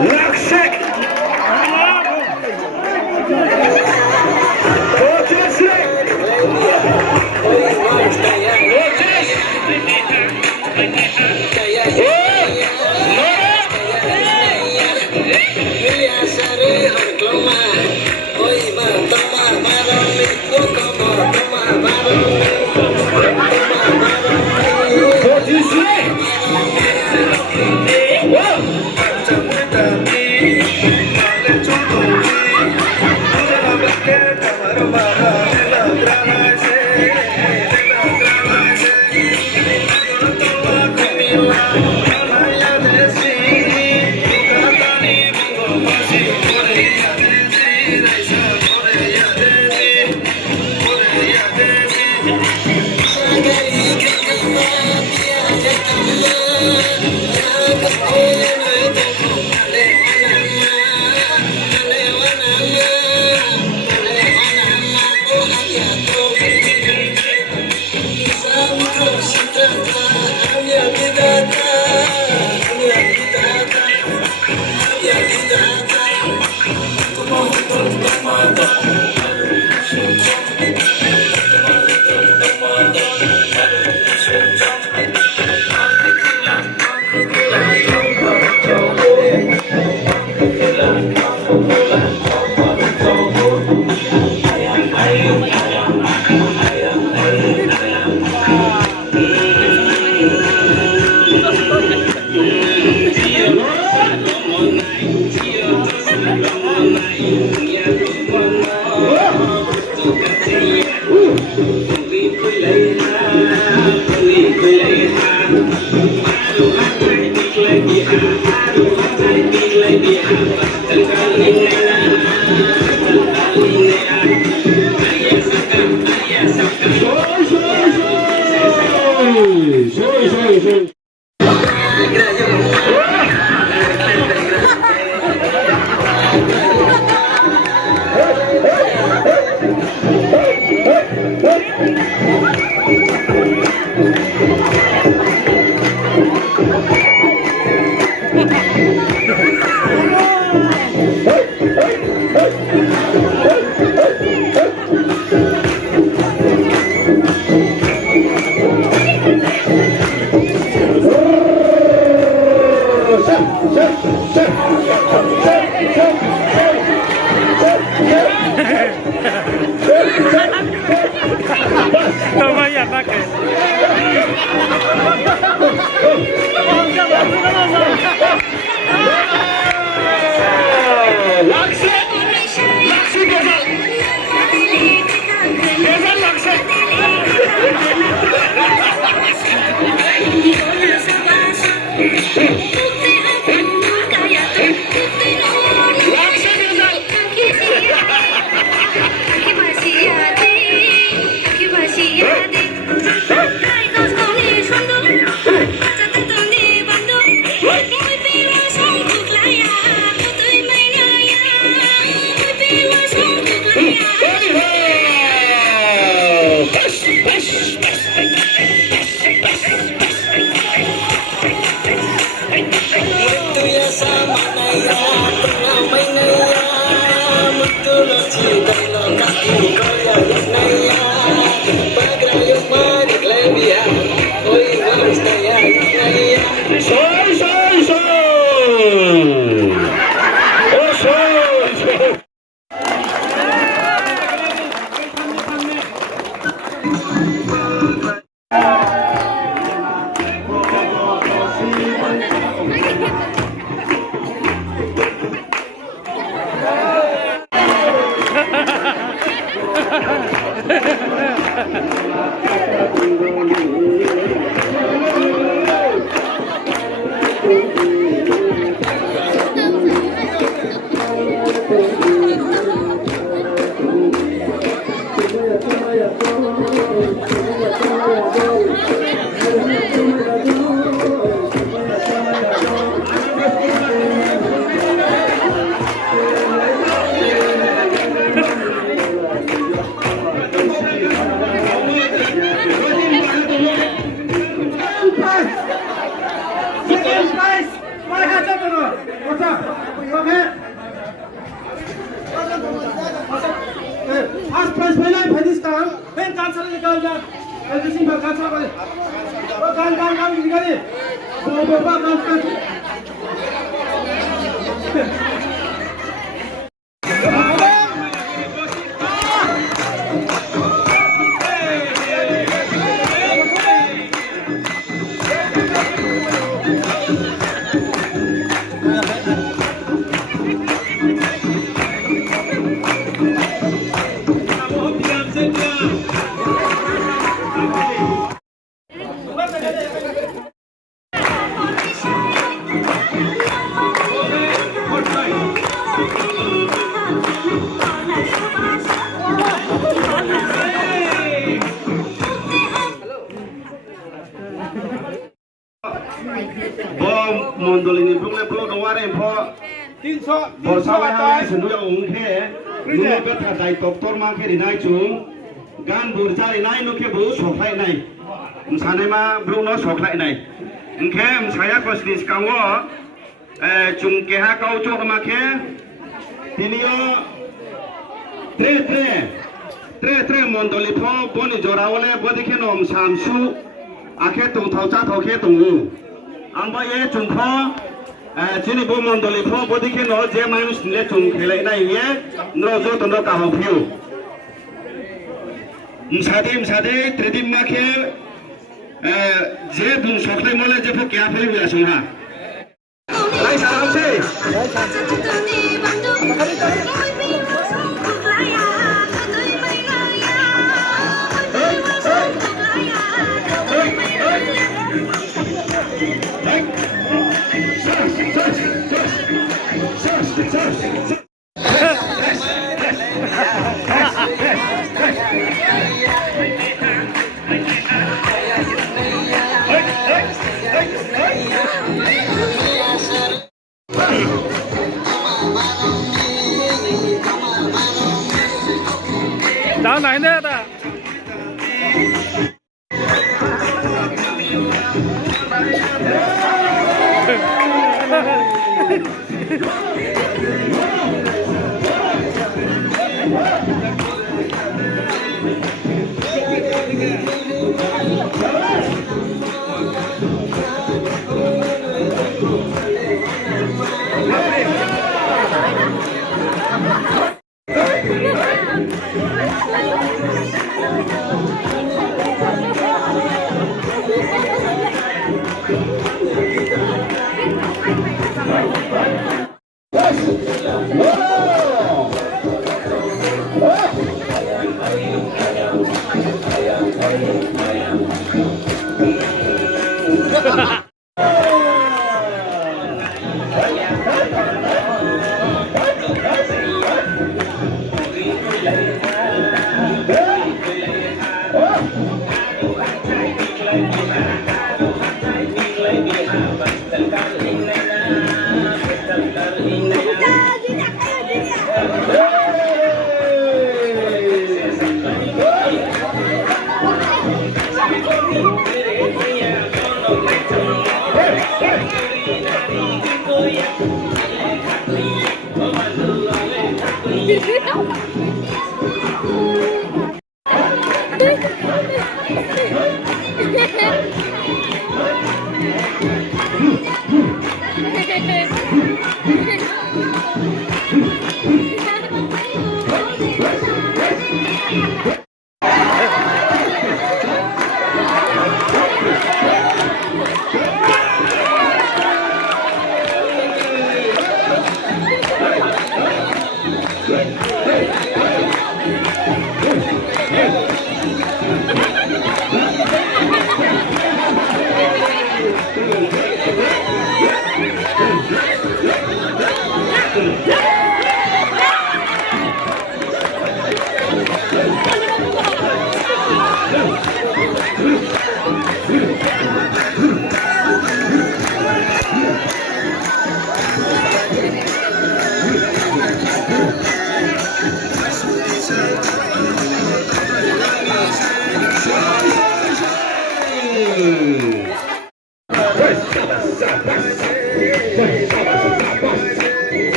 Lakshek. No vaya ataque. Ha ha ha! Mondolini bungle bro no ware pho 300 borsa wa sunu ya ung khe nu be tha dai doktor ma khe rinai chung gan burja rinai no khe bu soklai nai msane ma bro no soklai nai ngkhe msaya kosnis kango chung ke ha kau chok ma khe tinio tre mondoli pho boni jora wale bodi khe nom samsu akhe tung thau cha thau khe tungu Amba ye chungkho chini bu mondoli pho bodi khe no je manus le chung khele na ye no zo to no ka ho phiu msade tredim ma khe je bun soklai mole je pho kya pheli ya sung ha lai sa ham se Đảo này nữa ta.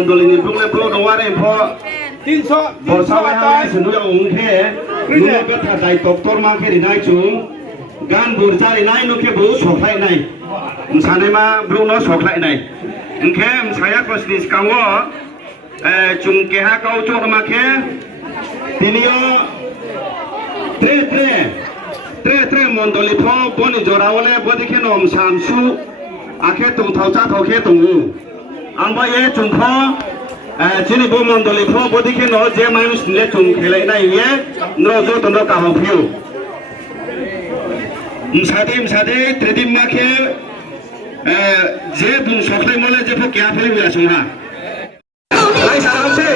mondolini bungle bro no ware pho 300 bo sa wa ha sunu ya ung khe nu be tha dai doktor ma khe rinai chung gan bur jari nai no khe bu soklai nai msane ma bro no soklai nai engke msaya kosnis kango chung ke ha kau chok ma khe tinio tre mondoli pho boni jora wale bodi khe nom samsu akhe tung thau cha thau khe tung angba ye chung pho chini bo mondoli pho bodi khe no je manus le chung khelai nai ye no jo to no ka ho phiu msade tredim ma khe je bung soklai mole je pho kya pheli wi asung ha lai sa ham se